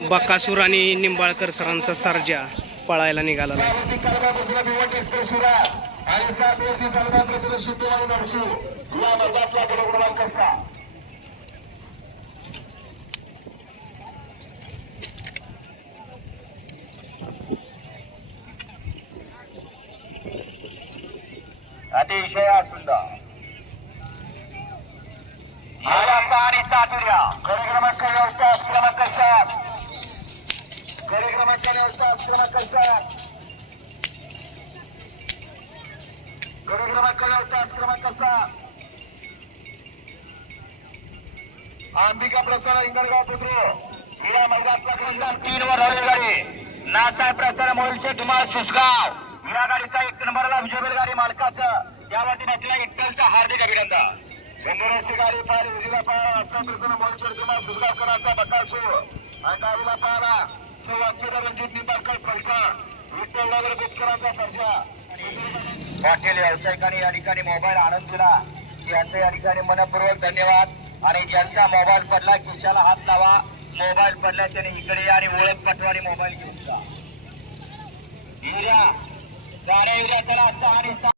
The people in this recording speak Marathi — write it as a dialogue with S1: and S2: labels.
S1: बकासूर आणि निंबाळकर सरांचा सर्जा पळायला निघाला
S2: अतिशय कालवा कार्यक्रमात
S3: गडी क्रमांक गडी अंबिका या मैदानातला क्रमांक
S2: तीन वर गाडी नासाहेब प्रसार धुमाळ सुसगाव या गाडीचा एक नंबरला विजयबेल गाडी मालकाचं या वतीने असलेल्या हार्दिक अभिनंदन
S3: सुंदरशी गाडी पाहिली उजवीला पाहिला आजचा प्रसन्न मोलचर आणि डावीला पाहिला सव्वाशेला रणजित निंबाळकर फलटण विठ्ठल नगर बुतकरांचा
S2: हॉटेल व्यावसायिकांनी या ठिकाणी मोबाईल आणून दिला. याचे या ठिकाणी मनपूर्वक धन्यवाद. आणि ज्यांचा मोबाईल पडला खिशाला हात लावा. मोबाईल पडला त्याने इकडे या आणि ओळख पटवा आणि मोबाईल घेऊन जा. युरिया गाड्या युरिया चला सहा आणि सहा.